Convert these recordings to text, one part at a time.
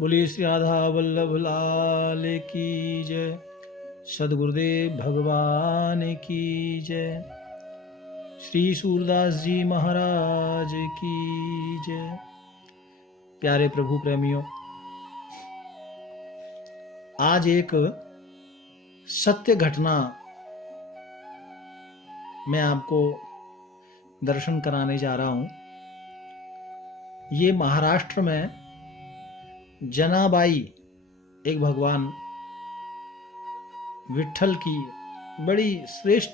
बोलिए श्री राधा वल्लभ लाल की जय। सदगुरुदेव भगवान की जय। श्री सूरदास जी महाराज की जय। प्यारे प्रभु प्रेमियों, आज एक सत्य घटना मैं आपको दर्शन कराने जा रहा हूं। ये महाराष्ट्र में जनाबाई, एक भगवान विट्ठल की बड़ी श्रेष्ठ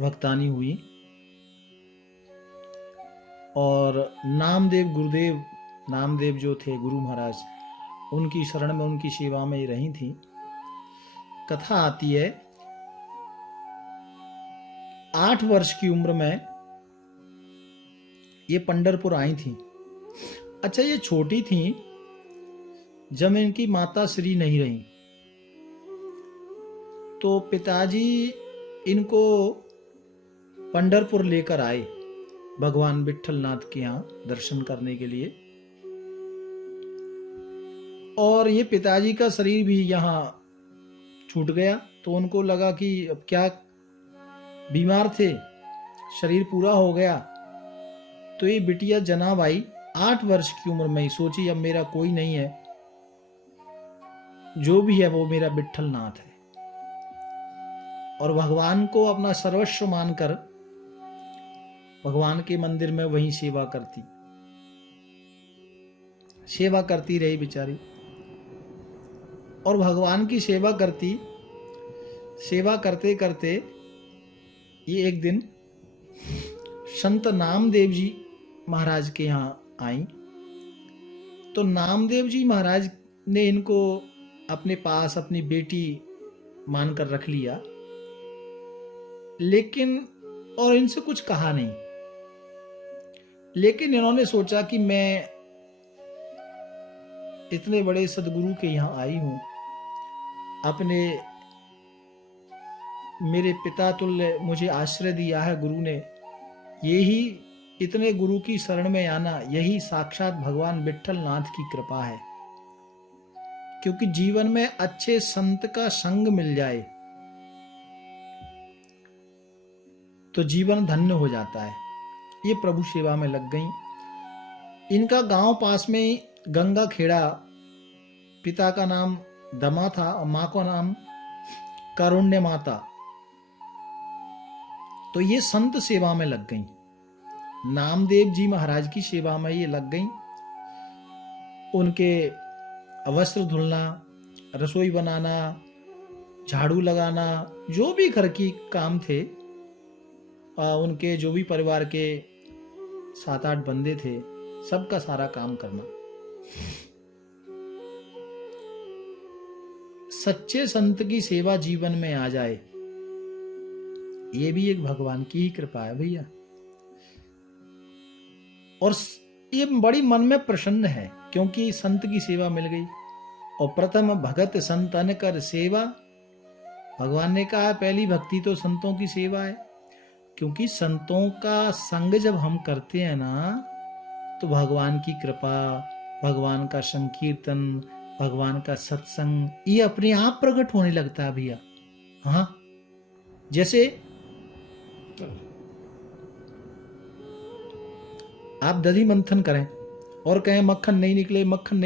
भक्तानी हुई और नामदेव गुरुदेव, नामदेव जो थे गुरु महाराज, उनकी शरण में, उनकी सेवा में रही थी। कथा आती है 8 वर्ष की उम्र में ये पंढरपुर आई थी। अच्छा, ये छोटी थी जब इनकी माता श्री नहीं रही, तो पिताजी इनको पंढरपुर लेकर आए भगवान विट्ठलनाथ के यहाँ दर्शन करने के लिए। और ये पिताजी का शरीर भी यहाँ छूट गया, तो उनको लगा कि अब क्या, बीमार थे, शरीर पूरा हो गया। तो ये बिटिया जनाबाई 8 वर्ष की उम्र में ही सोची, अब मेरा कोई नहीं है, जो भी है वो मेरा विट्ठलनाथ है। और भगवान को अपना सर्वस्व मानकर भगवान के मंदिर में वहीं सेवा करती रही बेचारी। और भगवान की सेवा करते करते ये एक दिन संत नामदेव जी महाराज के यहाँ आई। तो नामदेव जी महाराज ने इनको अपने पास अपनी बेटी मानकर रख लिया, लेकिन और इनसे कुछ कहा नहीं। लेकिन इन्होंने सोचा कि मैं इतने बड़े सदगुरु के यहाँ आई हूं, अपने मेरे पिता तुल्य मुझे आश्रय दिया है गुरु ने, यही इतने गुरु की शरण में आना, यही साक्षात भगवान विट्ठलनाथ की कृपा है। क्योंकि जीवन में अच्छे संत का संग मिल जाए तो जीवन धन्य हो जाता है। ये प्रभु सेवा में लग गई। इनका गांव पास में ही गंगा खेड़ा, पिता का नाम दमा था और मां का नाम कारुण्य माता। तो ये संत सेवा में लग गई, नामदेव जी महाराज की सेवा में ये लग गई। उनके वस्त्र धुलना, रसोई बनाना, झाड़ू लगाना, जो भी घर की काम थे, उनके जो भी परिवार के 7-8 बंदे थे, सबका सारा काम करना। सच्चे संत की सेवा जीवन में आ जाए, ये भी एक भगवान की ही कृपा है भैया। और ये बड़ी मन में प्रसन्न है, क्योंकि संत की सेवा मिल गई। और प्रथम भगत संतन कर सेवा, भगवान ने कहा पहली भक्ति तो संतों की सेवा है। क्योंकि संतों का संग जब हम करते हैं ना, तो भगवान की कृपा, भगवान का संकीर्तन, भगवान का सत्संग, ये अपने आप प्रकट होने लगता है भैया। हाँ, जैसे आप दही मंथन करें और कहें मक्खन नहीं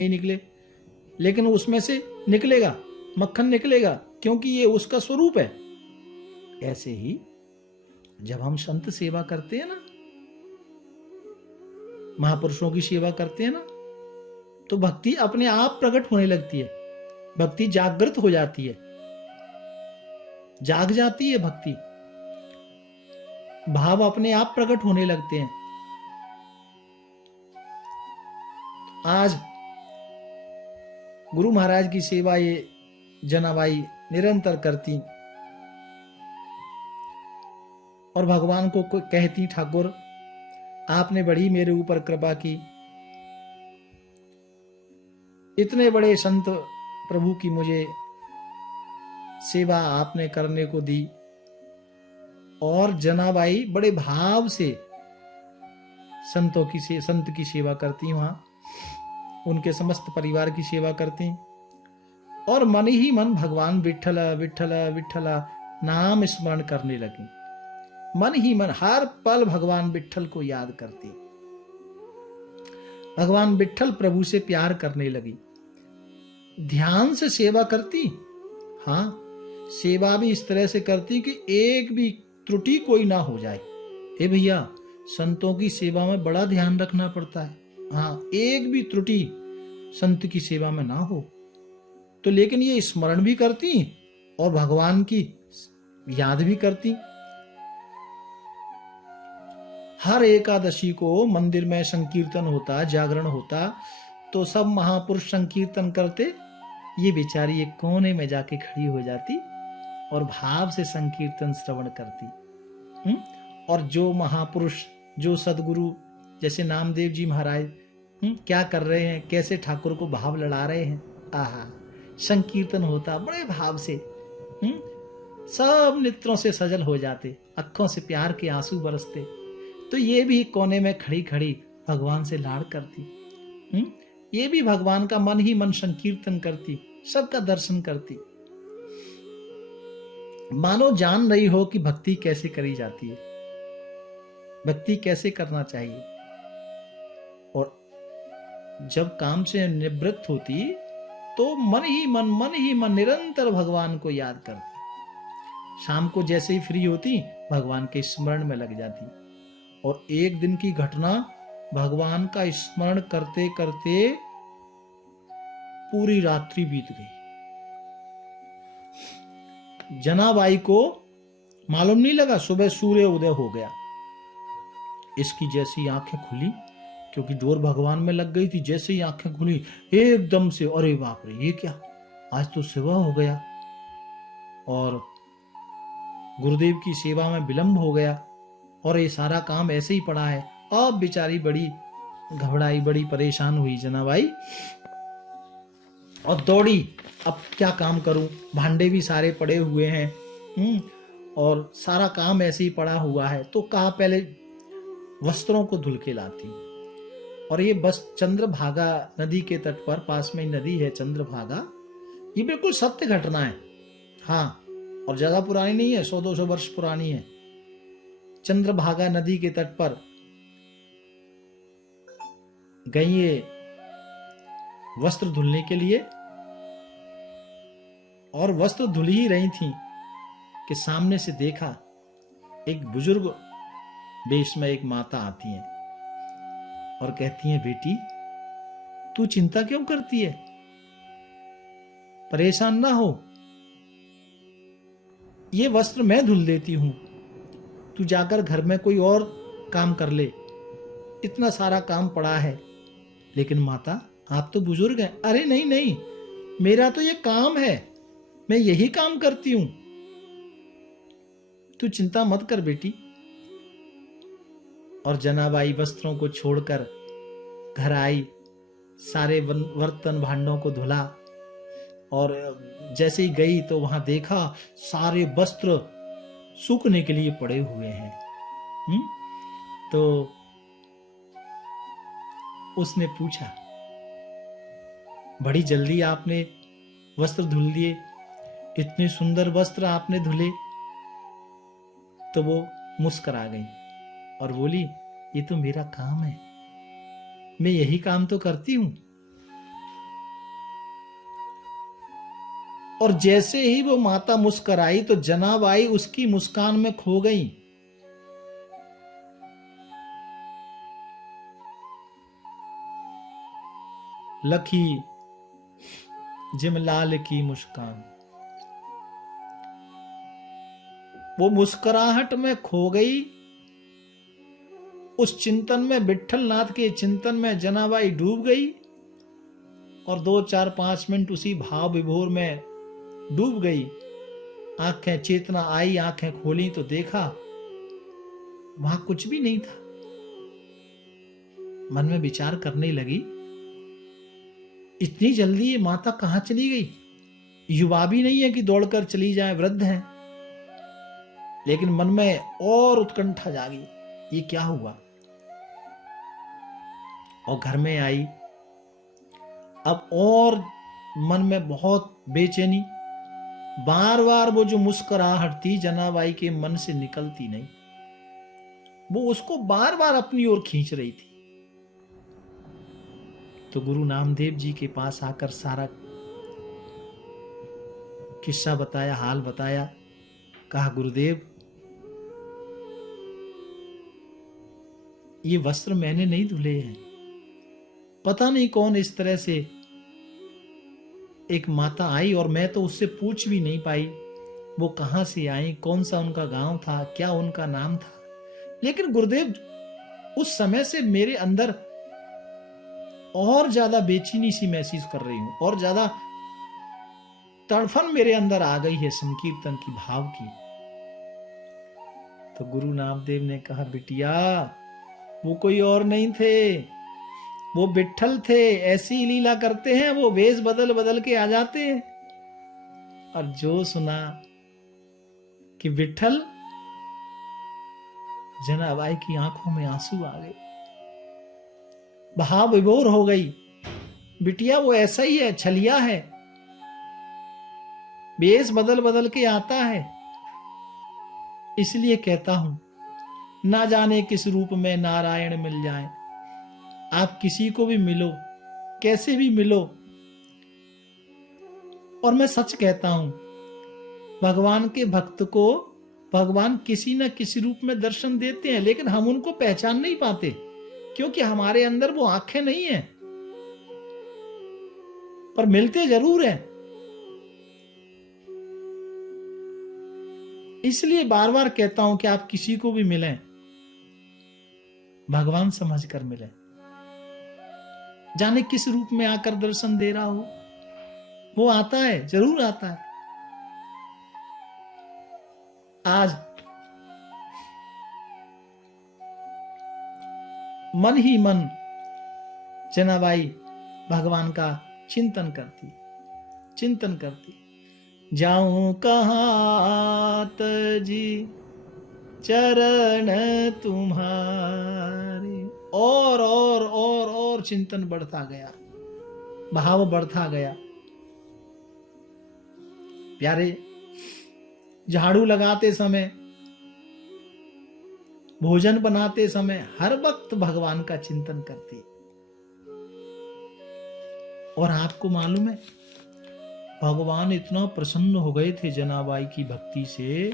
निकले, लेकिन उसमें से निकलेगा, मक्खन निकलेगा, क्योंकि ये उसका स्वरूप है। ऐसे ही जब हम संत सेवा करते हैं ना, महापुरुषों की सेवा करते हैं ना, तो भक्ति अपने आप प्रकट होने लगती है, भक्ति जागृत हो जाती है, जाग जाती है भक्ति, भाव अपने आप प्रकट होने लगते हैं। आज गुरु महाराज की सेवा ये जनाबाई निरंतर करती और भगवान को कहती, ठाकुर आपने बड़ी मेरे ऊपर कृपा की, इतने बड़े संत प्रभु की मुझे सेवा आपने करने को दी। और जनाबाई बड़े भाव से संत की सेवा करती वहां। उनके समस्त परिवार की सेवा करती और मन ही मन भगवान विठ्ठल विठ्ठल विठ्ठल नाम स्मरण करने लगी। मन ही मन हर पल भगवान विठ्ठल को याद करती, भगवान विठ्ठल प्रभु से प्यार करने लगी, ध्यान से सेवा करती। हाँ, सेवा भी इस तरह से करती कि एक भी त्रुटि कोई ना हो जाए। ए भैया, संतों की सेवा में बड़ा ध्यान रखना पड़ता है। हाँ, एक भी त्रुटि संत की सेवा में ना हो तो, लेकिन ये स्मरण भी करती और भगवान की याद भी करती। हर एकादशी को मंदिर में संकीर्तन होता, जागरण होता, तो सब महापुरुष संकीर्तन करते, ये बेचारी एक कोने में जाके खड़ी हो जाती और भाव से संकीर्तन श्रवण करती। और जो महापुरुष, जो सदगुरु जैसे नामदेव जी महाराज क्या कर रहे हैं, कैसे ठाकुर को भाव लड़ा रहे हैं, आहा, संकीर्तन होता बड़े भाव से, सब नेत्रों से सजल हो जाते, अखों से प्यार के आंसू बरसते। तो ये भी कोने में खड़ी खड़ी भगवान से लाड़ करती, ये भी भगवान का मन ही मन संकीर्तन करती, सबका दर्शन करती, मानो जान रही हो कि भक्ति कैसे करी जाती है, भक्ति कैसे करना चाहिए। और जब काम से निवृत्त होती तो मन ही मन निरंतर भगवान को याद करती। शाम को जैसे ही फ्री होती भगवान के स्मरण में लग जाती। और एक दिन की घटना, भगवान का स्मरण करते करते पूरी रात्रि बीत गई। जनाबाई को मालूम नहीं लगा, सुबह सूर्य उदय हो गया। इसकी जैसी आंखें खुली, क्योंकि डोर भगवान में लग गई थी, जैसे ही आंखें खुली एकदम से, अरे बाप रे, ये क्या, आज तो सुबह हो गया और गुरुदेव की सेवा में विलंब हो गया और ये सारा काम ऐसे ही पड़ा है। अब बेचारी बड़ी घबराई, बड़ी परेशान हुई जनाबाई और दौड़ी, अब क्या काम करूं, भांडे भी सारे पड़े हुए हैं और सारा काम ऐसे ही पड़ा हुआ है। तो कहा पहले वस्त्रों को धुल के लाती। और ये बस चंद्रभागा नदी के तट पर, पास में ही नदी है चंद्रभागा, ये बिल्कुल सत्य घटना है। हाँ, और ज्यादा पुरानी नहीं है, 100-200 वर्ष पुरानी है। चंद्रभागा नदी के तट पर गई ये वस्त्र धुलने के लिए और वस्त्र धुल ही रही थी कि सामने से देखा एक बुजुर्ग वेश में एक माता आती हैं और कहती हैं, बेटी तू चिंता क्यों करती है, परेशान ना हो, ये वस्त्र मैं धुल देती हूं, तू जाकर घर में कोई और काम कर ले, इतना सारा काम पड़ा है। लेकिन माता आप तो बुजुर्ग हैं। अरे नहीं नहीं, मेरा तो ये काम है, मैं यही काम करती हूं, तू चिंता मत कर बेटी। और जनाबाई वस्त्रों को छोड़कर घर आई, सारे बर्तन भांडों को धुला और जैसे ही गई तो वहां देखा सारे वस्त्र सूखने के लिए पड़े हुए हैं। तो उसने पूछा, बड़ी जल्दी आपने वस्त्र धुल लिए, इतने सुंदर वस्त्र आपने धुले। तो वो मुस्कुरा गई और बोली, ये तो मेरा काम है, मैं यही काम तो करती हूं। और जैसे ही वो माता मुस्कुराई तो जनाबाई उसकी मुस्कान में खो गई। लखी जिमलाल की मुस्कान, वो मुस्कुराहट में खो गई। उस चिंतन में, विट्ठल नाथ के चिंतन में जनाबाई डूब गई और 2-4-5 मिनट उसी भाव विभोर में डूब गई। आंखें, चेतना आई, आंखें खोली तो देखा वहां कुछ भी नहीं था। मन में विचार करने लगी, इतनी जल्दी ये माता कहां चली गई, युवा भी नहीं है कि दौड़कर चली जाए, वृद्ध है। लेकिन मन में और उत्कंठा जागी, ये क्या हुआ। और घर में आई, अब और मन में बहुत बेचैनी, बार बार वो जो मुस्कुराहट थी जनाबाई के मन से निकलती नहीं, वो उसको बार बार अपनी ओर खींच रही थी। तो गुरु नामदेव जी के पास आकर सारा किस्सा बताया, हाल बताया। कहा गुरुदेव, ये वस्त्र मैंने नहीं धुले हैं, पता नहीं कौन इस तरह से एक माता आई और मैं तो उससे पूछ भी नहीं पाई वो कहां से आई, कौन सा उनका गांव था, क्या उनका नाम था। लेकिन गुरुदेव, उस समय से मेरे अंदर और ज्यादा बेचैनी सी महसूस कर रही हूं, और ज्यादा तड़फन मेरे अंदर आ गई है संकीर्तन की, भाव की। तो गुरु नामदेव ने कहा, बिटिया वो कोई और नहीं थे, वो विट्ठल थे। ऐसी लीला करते हैं वो, वेश बदल बदल के आ जाते हैं। और जो सुना कि विट्ठल, जनाबाई की आंखों में आंसू आ गए, भाव विभोर हो गई। बिटिया वो ऐसा ही है, छलिया है, वेश बदल बदल के आता है। इसलिए कहता हूं, ना जाने किस रूप में नारायण मिल जाए। आप किसी को भी मिलो, कैसे भी मिलो, और मैं सच कहता हूं, भगवान के भक्त को भगवान किसी न किसी रूप में दर्शन देते हैं, लेकिन हम उनको पहचान नहीं पाते, क्योंकि हमारे अंदर वो आंखें नहीं है, पर मिलते जरूर हैं। इसलिए बार बार कहता हूं कि आप किसी को भी मिलें, भगवान समझकर मिलें। जाने किस रूप में आकर दर्शन दे रहा हो, वो आता है, जरूर आता है। आज मन ही मन जनाबाई भगवान का चिंतन करती। जाऊं कहाँ तजी चरण तुम्हारे, और चिंतन बढ़ता गया, भाव बढ़ता गया। प्यारे, झाड़ू लगाते समय, भोजन बनाते समय, हर वक्त भगवान का चिंतन करती। और आपको मालूम है, भगवान इतना प्रसन्न हो गए थे जनाबाई की भक्ति से।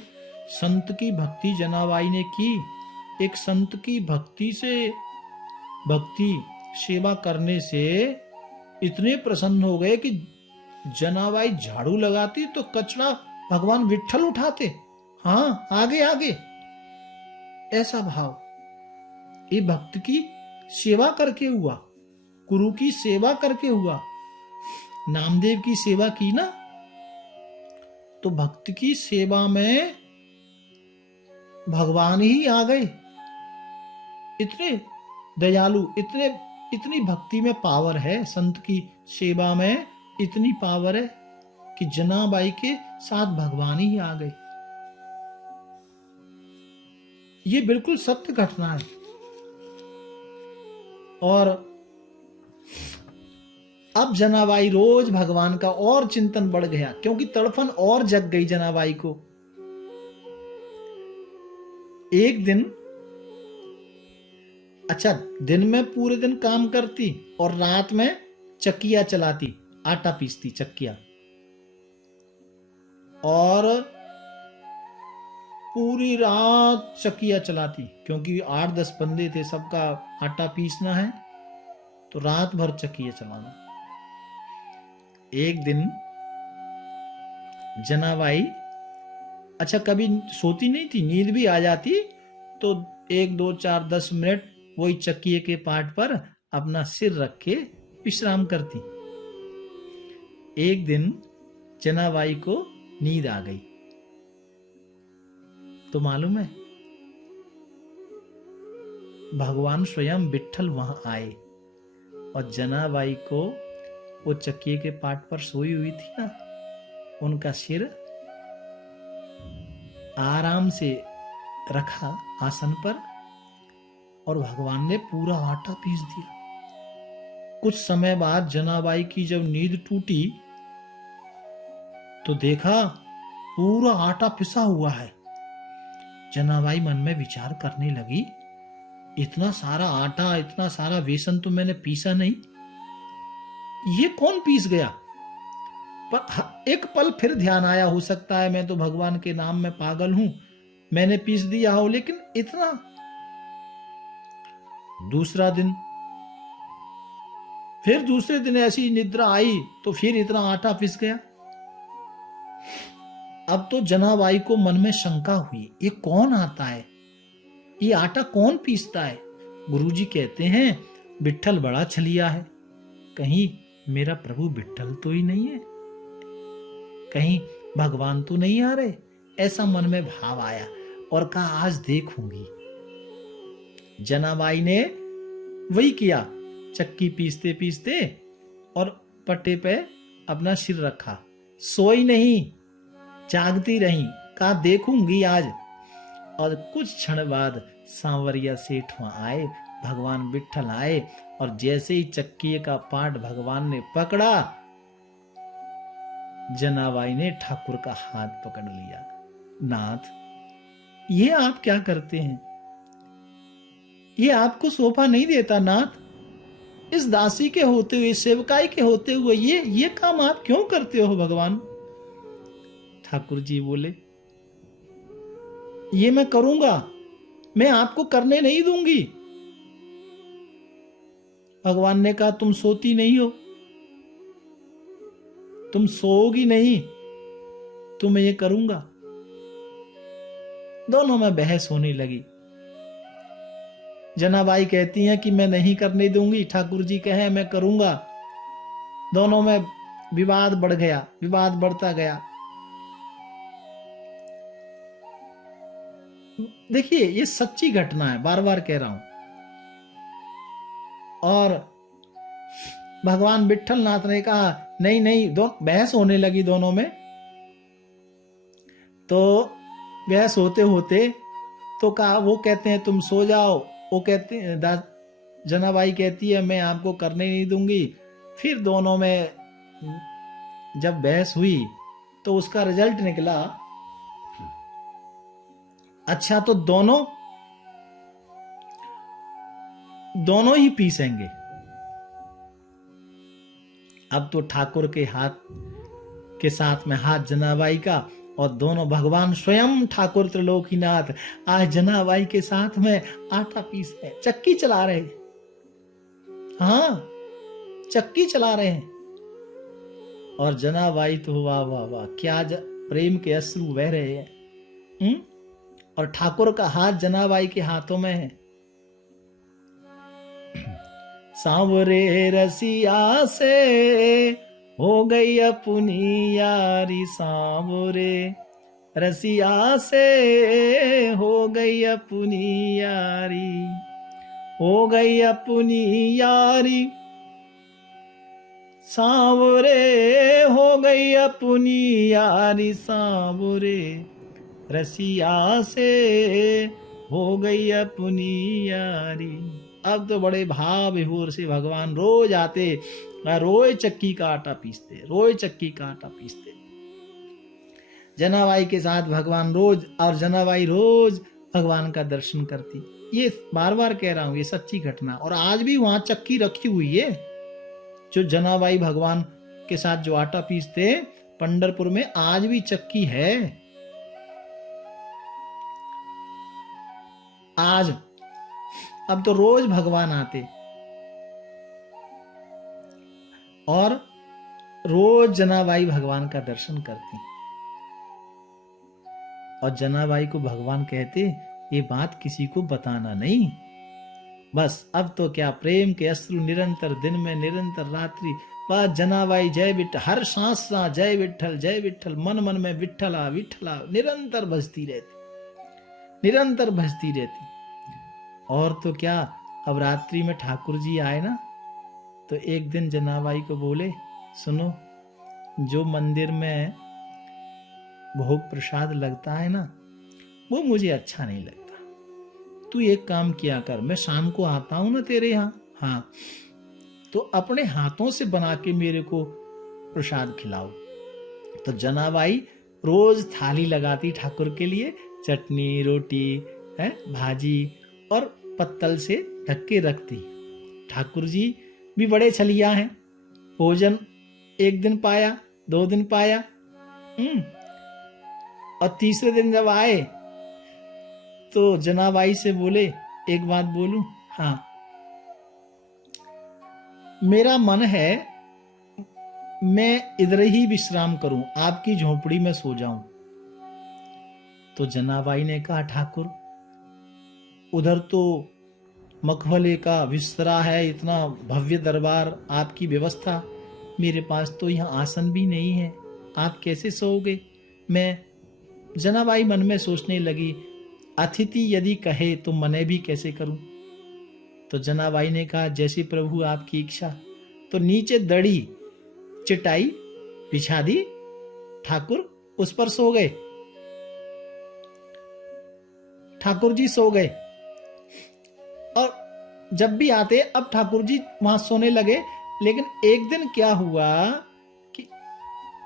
संत की भक्ति जनाबाई ने की। एक संत की भक्ति सेवा करने से इतने प्रसन्न हो गए कि जनाबाई झाड़ू लगाती तो कचरा भगवान विट्ठल उठाते। हाँ, आगे आगे, ऐसा भाव। ये भक्त की सेवा करके हुआ, गुरु की सेवा करके हुआ। नामदेव की सेवा की ना, तो भक्त की सेवा में भगवान ही आ गए। इतने दयालु, इतनी भक्ति में पावर है, संत की सेवा में इतनी पावर है कि जनाबाई के साथ भगवान ही आ गए। ये बिल्कुल सत्य घटना है। और अब जनाबाई रोज भगवान का और चिंतन बढ़ गया, क्योंकि तड़फन और जग गई जनाबाई को। एक दिन, अच्छा, दिन में पूरे दिन काम करती और रात में चक्किया चलाती, आटा पीसती चक्किया, और पूरी रात चक्किया चलाती, क्योंकि 8-10 बंदे थे, सबका आटा पीसना है, तो रात भर चक्किया चलाना। एक दिन जनाबाई, अच्छा, कभी सोती नहीं थी, नींद भी आ जाती, तो 1, 2, 4, 10 मिनट वही चक्किए के पाट पर अपना सिर रख के विश्राम करती। एक दिन जनाबाई को नींद आ गई, तो मालूम है, भगवान स्वयं विट्ठल वहां आए और जनाबाई को, वो चक्किए के पाट पर सोई हुई थी ना, उनका सिर आराम से रखा आसन पर, और भगवान ने पूरा आटा पीस दिया। कुछ समय बाद जनाबाई की जब नींद टूटी तो देखा पूरा आटा पिसा हुआ है। जनाबाई मन में विचार करने लगी, इतना सारा आटा, इतना सारा बेसन तो मैंने पीसा नहीं, ये कौन पीस गया? पर एक पल फिर ध्यान आया, हो सकता है मैं तो भगवान के नाम में पागल हूं, मैंने पीस दिया हो, लेकिन इतना। दूसरा दिन, फिर दूसरे दिन ऐसी निद्रा आई तो फिर इतना आटा पिस गया। अब तो जनाबाई को मन में शंका हुई, ये कौन आता है, ये आटा कौन पीसता है? गुरुजी कहते हैं विट्ठल बड़ा छलिया है, कहीं मेरा प्रभु विट्ठल तो ही नहीं है, कहीं भगवान तो नहीं आ रहे। ऐसा मन में भाव आया और कहा आज देखूंगी। जनाबाई ने वही किया, चक्की पीसते पीसते और पट्टे पे अपना सिर रखा, सोई नहीं, जागती रही, कहा देखूंगी आज। और कुछ क्षण बाद सांवरिया सेठ वहां आए, भगवान विट्ठल आए, और जैसे ही चक्की का पाट भगवान ने पकड़ा, जनाबाई ने ठाकुर का हाथ पकड़ लिया। नाथ, ये आप क्या करते हैं? ये आपको शोभा नहीं देता नाथ। इस दासी के होते हुए, सेवकाई के होते हुए ये काम आप क्यों करते हो भगवान? ठाकुर जी बोले, ये मैं करूंगा, मैं आपको करने नहीं दूंगी। भगवान ने कहा तुम सोती नहीं हो, तुम सोओगी नहीं, तो मैं ये करूंगा। दोनों में बहस होने लगी। जनाबाई कहती हैं कि मैं नहीं करने दूंगी, ठाकुर जी कहे मैं करूंगा। दोनों में विवाद बढ़ गया, विवाद बढ़ता गया। देखिए ये सच्ची घटना है, बार बार कह रहा हूं। और भगवान विट्ठल नाथ ने कहा नहीं नहीं, दो बहस होने लगी दोनों में। तो बहस होते होते तो कहा, वो कहते हैं तुम सो जाओ, वो कहते हैं, जनाबाई कहती है मैं आपको करने नहीं दूंगी। फिर दोनों में जब बहस हुई तो उसका रिजल्ट निकला, अच्छा तो दोनों ही पीसेंगे। अब तो ठाकुर के हाथ के साथ में हाथ जनाबाई का, और दोनों भगवान स्वयं ठाकुर त्रिलोकीनाथ आज जनाबाई के साथ में आटा पीस रहे, चक्की चला रहे। हाँ, चक्की चला रहे हैं। और जनाबाई तो वाह वाह वाह, क्या प्रेम के अश्रु बह रहे हैं। और ठाकुर का हाथ जनाबाई के हाथों में है। सांवरे रसिया से हो गई अपनी यारी, सांवरे रसिया से हो गई अपनी यारी, हो गई अपनी यारी, सांवरे हो गई अपनी यारी, सांवरे रसिया से हो गई अपनी यारी। अब तो बड़े भाव विभोर से भगवान रोज आते, रोज चक्की का आटा पीसते, रोज चक्की का आटा पीसते। जनाबाई के साथ भगवान रोज, और जनाबाई रोज भगवान का दर्शन करती। ये बार बार कह रहा हूं, ये सच्ची घटना। और आज भी वहां चक्की रखी हुई है, जो जनाबाई भगवान के साथ जो आटा पीसते, पंढरपुर में आज भी चक्की है। आज अब तो रोज भगवान आते और रोज जनाबाई भगवान का दर्शन करती। और जनाबाई को भगवान कहते, ये बात किसी को बताना नहीं। बस अब तो क्या प्रेम के अश्रु निरंतर, दिन में निरंतर, रात्रि। बस जनाबाई जय विट्ठल, हर सांस सांस जय विट्ठल जय विट्ठल, मन मन में विट्ठला विट्ठला निरंतर भजती रहती, निरंतर भजती रहती। और तो क्या, अब रात्रि में ठाकुर जी आए ना, तो एक दिन जनाबाई को बोले, सुनो, जो मंदिर में भोग प्रसाद लगता है ना, वो मुझे अच्छा नहीं लगता। तू एक काम किया कर, मैं शाम को आता हूं ना तेरे यहाँ, हाँ, तो अपने हाथों से बना के मेरे को प्रसाद खिलाओ। तो जनाबाई रोज थाली लगाती ठाकुर के लिए, चटनी, रोटी, है भाजी और पत्तल से ढक के रखती। ठाकुर जी भी बड़े छलिया हैं, भोजन एक दिन पाया, 2 दिन पाया, और तीसरे दिन जब आए तो जनाबाई से बोले, एक बात बोलूं? हाँ, मेरा मन है मैं इधर ही विश्राम करूं, आपकी झोपड़ी में सो जाऊं। तो जनाबाई ने कहा, ठाकुर उधर तो मखमले का बिस्तरा है, इतना भव्य दरबार, आपकी व्यवस्था, मेरे पास तो यहाँ आसन भी नहीं है, आप कैसे सोओगे? मैं जनाबाई मन में सोचने लगी, अतिथि यदि कहे तो मने भी कैसे करूं? तो जनाबाई ने कहा, जैसी प्रभु आपकी इच्छा। तो नीचे दड़ी चटाई बिछा दी, ठाकुर उस पर सो गए। ठाकुर जी सो गए, और जब भी आते अब ठाकुर जी वहां सोने लगे। लेकिन एक दिन क्या हुआ कि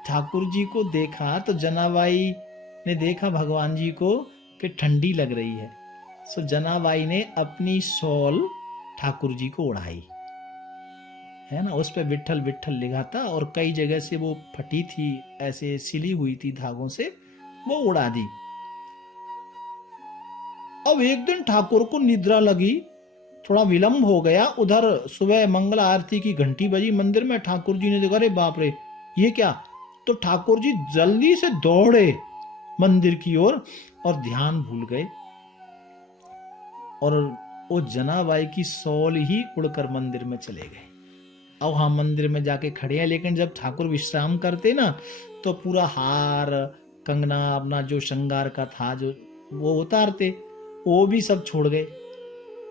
ठाकुर जी को देखा तो जनाबाई ने देखा भगवान जी को कि ठंडी लग रही है। सो जनाबाई ने अपनी शॉल ठाकुर जी को उड़ाई, है ना, उस पे विट्ठल विट्ठल लिखा था और कई जगह से वो फटी थी, ऐसे सिली हुई थी धागों से, वो उड़ा दी। अब एक दिन ठाकुर को निद्रा लगी, थोड़ा विलंब हो गया, उधर सुबह मंगल आरती की घंटी बजी मंदिर में। ठाकुर जी ने देखा, अरे बाप रे ये क्या? तो ठाकुर जी जल्दी से दौड़े मंदिर की ओर और ध्यान भूल गए, और वो जनाबाई की शॉल ही उड़कर मंदिर में चले गए। अब हम मंदिर में जाके खड़े हैं, लेकिन जब ठाकुर विश्राम करते ना तो पूरा हार कंगना अपना जो श्रृंगार का था जो वो उतारते, वो भी सब छोड़ गए।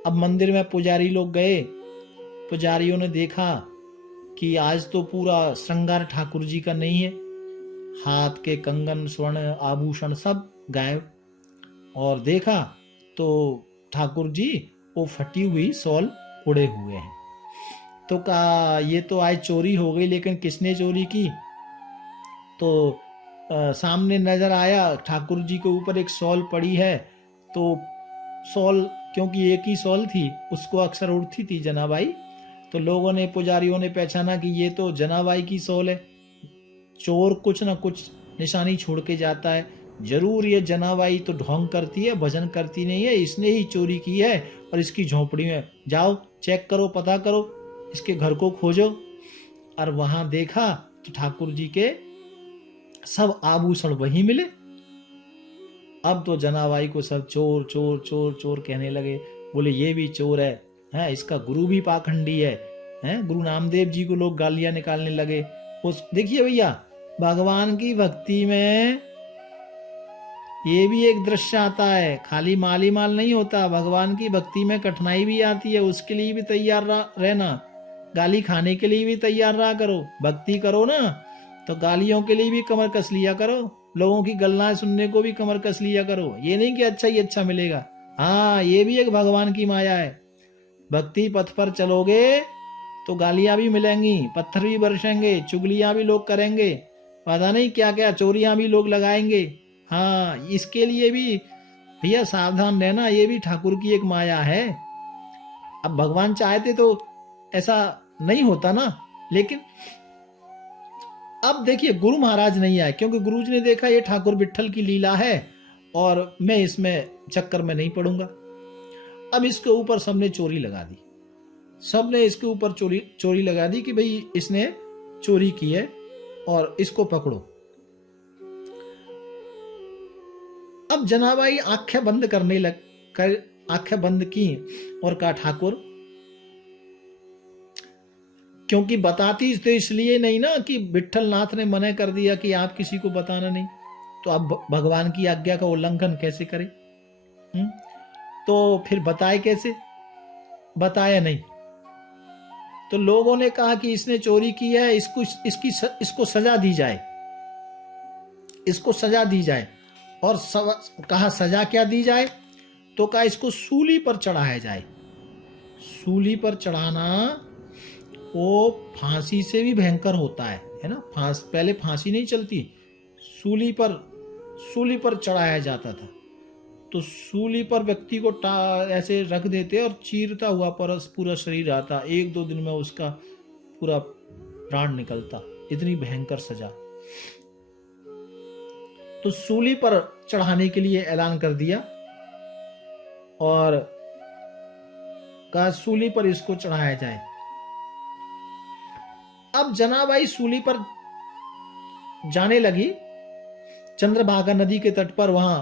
अब मंदिर में पुजारी लोग गए, पुजारियों ने देखा कि आज तो पूरा श्रृंगार ठाकुर जी का नहीं है, हाथ के कंगन स्वर्ण आभूषण सब गायब। और देखा तो ठाकुर जी वो फटी हुई शॉल उड़े हुए हैं। तो कहा ये तो आज चोरी हो गई, लेकिन किसने चोरी की? तो सामने नजर आया ठाकुर जी के ऊपर एक शॉल पड़ी है। तो शॉल, क्योंकि एक ही शॉल थी, उसको अक्सर उड़ती थी जनाबाई, तो लोगों ने, पुजारियों ने पहचाना कि ये तो जनाबाई की शॉल है। चोर कुछ ना कुछ निशानी छोड़ के जाता है, जरूर ये जनाबाई तो ढोंग करती है, भजन करती नहीं है, इसने ही चोरी की है। और इसकी झोपड़ी में जाओ, चेक करो, पता करो, इसके घर को खोजो। और वहां देखा तो ठाकुर जी के सब आभूषण वहीं मिले। अब तो जनाबाई को सब चोर चोर चोर चोर कहने लगे, बोले ये भी चोर है, इसका गुरु भी पाखंडी है। गुरु नामदेव जी को लोग गालियां निकालने लगे। उस देखिए भैया, भगवान की भक्ति में ये भी एक दृश्य आता है, खाली माल ही माल नहीं होता, भगवान की भक्ति में कठिनाई भी आती है, उसके लिए भी तैयार रहना, गाली खाने के लिए भी तैयार रहा करो। भक्ति करो ना तो गालियों के लिए भी कमर कस लिया करो, लोगों की गल्लाएं सुनने को भी कमर कस लिया करो। ये नहीं कि अच्छा ही अच्छा मिलेगा, हाँ ये भी एक भगवान की माया है। भक्ति पथ पर चलोगे तो गालियां भी मिलेंगी, पत्थर भी बरसेंगे, चुगलियां भी लोग करेंगे, पता नहीं क्या क्या चोरियां भी लोग लगाएंगे। हाँ, इसके लिए भी भैया सावधान रहना, ये भी ठाकुर की एक माया है। अब भगवान चाहते तो ऐसा नहीं होता ना, लेकिन अब देखिए गुरु महाराज नहीं आए, क्योंकि गुरु जी ने देखा ये ठाकुर विट्ठल की लीला है और मैं इसमें चक्कर में नहीं पड़ूंगा। अब इसके ऊपर सबने चोरी लगा दी, सबने इसके ऊपर चोरी लगा दी कि भाई इसने चोरी की है और इसको पकड़ो। अब जनाबाई आंखें बंद करने आंखें बंद की और कहा, ठाकुर, क्योंकि बताती तो इसलिए नहीं ना कि विट्ठल नाथ ने मना कर दिया कि आप किसी को बताना नहीं, तो अब भगवान की आज्ञा का उल्लंघन कैसे करें? तो फिर बताए कैसे? बताया नहीं। तो लोगों ने कहा कि इसने चोरी की है, इसको सजा दी जाए, इसको सजा दी जाए। और कहा सजा क्या दी जाए? तो कहा इसको सूली पर चढ़ाया जाए। सूली पर चढ़ाना वो फांसी से भी भयंकर होता है ना। पहले फांसी नहीं चलती, सूली पर चढ़ाया जाता था। तो सूली पर व्यक्ति को ऐसे रख देते और चीरता हुआ पूरा शरीर आता, 1-2 दिन में उसका पूरा प्राण निकलता, इतनी भयंकर सजा। तो सूली पर चढ़ाने के लिए ऐलान कर दिया और कहा सूली पर इसको चढ़ाया जाए। अब जनाबाई सूली पर जाने लगी, चंद्रभागा नदी के तट पर वहां,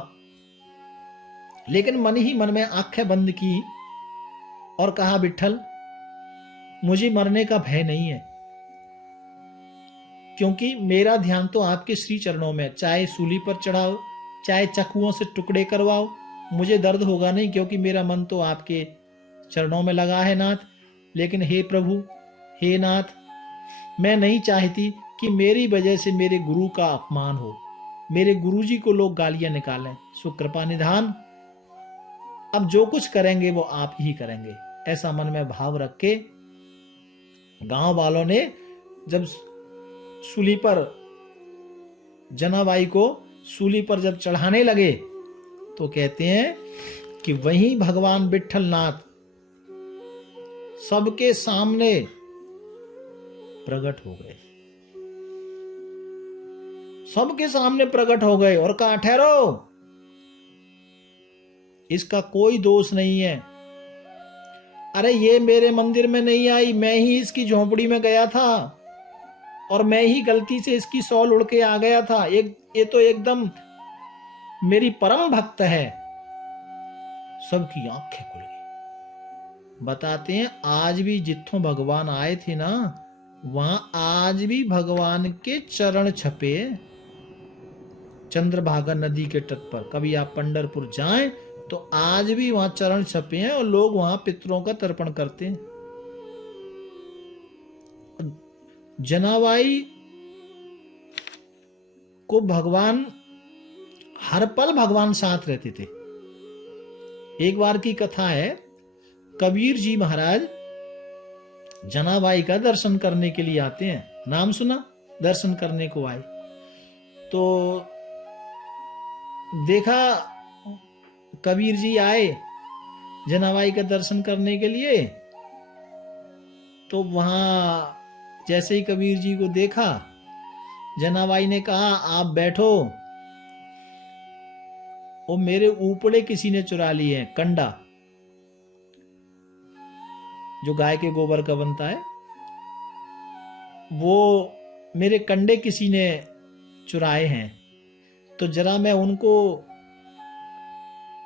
लेकिन मन ही मन में आंखें बंद की और कहा, विठ्ठल मुझे मरने का भय नहीं है, क्योंकि मेरा ध्यान तो आपके श्री चरणों में। चाहे सूली पर चढ़ाओ, चाहे चक्कुओं से टुकड़े करवाओ, मुझे दर्द होगा नहीं, क्योंकि मेरा मन तो आपके चरणों में लगा है नाथ। लेकिन हे प्रभु, हे नाथ, मैं नहीं चाहती कि मेरी वजह से मेरे गुरु का अपमान हो, मेरे गुरुजी को लोग गालियां निकालें। सो कृपा निधान, अब जो कुछ करेंगे वो आप ही करेंगे। ऐसा मन में भाव रख के गांव वालों ने जब सूली पर, जनाबाई को सूली पर जब चढ़ाने लगे, तो कहते हैं कि वहीं भगवान विठ्ठलनाथ सबके सामने प्रकट हो गए, सबके सामने प्रकट हो गए और कहा, ठहरो, इसका कोई दोष नहीं है। अरे ये मेरे मंदिर में नहीं आई, मैं ही इसकी झोंपड़ी में गया था और मैं ही गलती से इसकी सौल उड़ के आ गया था। ये तो एकदम मेरी परम भक्त है। सबकी आंखें खुल गई। बताते हैं आज भी जित्थों भगवान आए थे ना, वहां आज भी भगवान के चरण छपे, चंद्रभागा नदी के तट पर। कभी आप पंढरपुर जाएं तो आज भी वहां चरण छपे हैं और लोग वहां पितरों का तर्पण करते हैं। जनाबाई को भगवान हर पल भगवान साथ रहते थे। एक बार की कथा है, कबीर जी महाराज जनाबाई का दर्शन करने के लिए आते हैं। नाम सुना? दर्शन करने को आए तो देखा कबीर जी आए जनाबाई का दर्शन करने के लिए। तो वहां जैसे ही कबीर जी को देखा, जनाबाई ने कहा, आप बैठो। वो मेरे ऊपड़े किसी ने चुरा लिए हैं, कंडा जो गाय के गोबर का बनता है, वो मेरे कंडे किसी ने चुराए हैं, तो जरा मैं उनको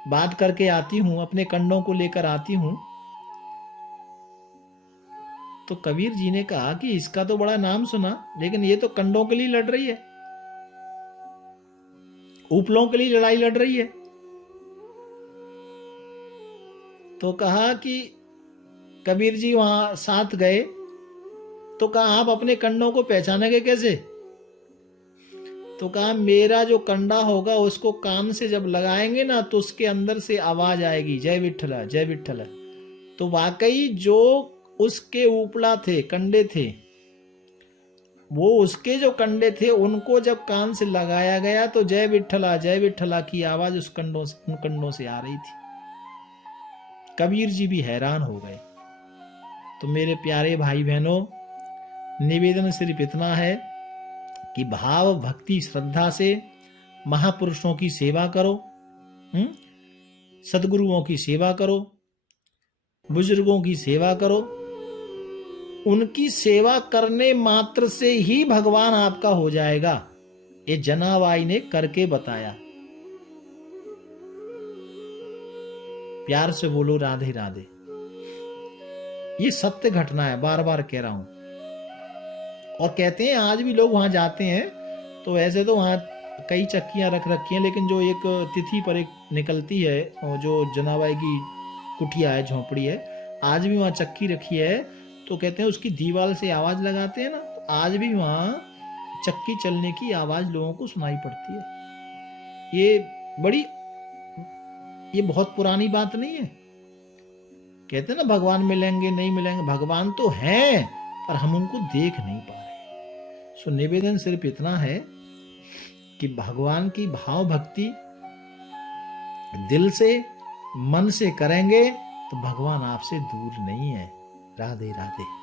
बात करके आती हूं, अपने कंडों को लेकर आती हूं। तो कबीर जी ने कहा कि इसका तो बड़ा नाम सुना, लेकिन ये तो कंडों के लिए लड़ रही है, उपलों के लिए लड़ाई लड़ रही है। तो कहा कि कबीर जी वहां साथ गए, तो कहा आप अपने कंडों को पहचानेंगे कैसे? तो कहा मेरा जो कंडा होगा उसको कान से जब लगाएंगे ना तो उसके अंदर से आवाज आएगी, जय विठ्ठल जय विठ्ठल। तो वाकई जो उसके उपला थे, कंडे थे, वो उसके जो कंडे थे उनको जब कान से लगाया गया तो जय विठ्ठला की आवाज उन कंडों से आ रही थी। कबीर जी भी हैरान हो गए। तो मेरे प्यारे भाई बहनों, निवेदन सिर्फ इतना है कि भाव भक्ति श्रद्धा से महापुरुषों की सेवा करो, सदगुरुओं की सेवा करो, बुजुर्गों की सेवा करो। उनकी सेवा करने मात्र से ही भगवान आपका हो जाएगा। ये जनाबाई ने करके बताया। प्यार से बोलो राधे राधे। ये सत्य घटना है, बार बार कह रहा हूं। और कहते हैं आज भी लोग वहां जाते हैं तो ऐसे तो वहां कई चक्कियां रख रखी हैं, लेकिन जो एक तिथि पर एक निकलती है, जो जनाबाई की कुटिया है, झोपड़ी है, आज भी वहां चक्की रखी है। तो कहते हैं उसकी दीवार से आवाज लगाते हैं ना, तो आज भी वहां चक्की चलने की आवाज लोगों को सुनाई पड़ती है। ये बहुत पुरानी बात नहीं है। कहते हैं ना भगवान मिलेंगे नहीं मिलेंगे, भगवान तो हैं, पर हम उनको देख नहीं पा रहे। सो निवेदन सिर्फ इतना है कि भगवान की भाव भक्ति दिल से मन से करेंगे तो भगवान आपसे दूर नहीं है। राधे राधे।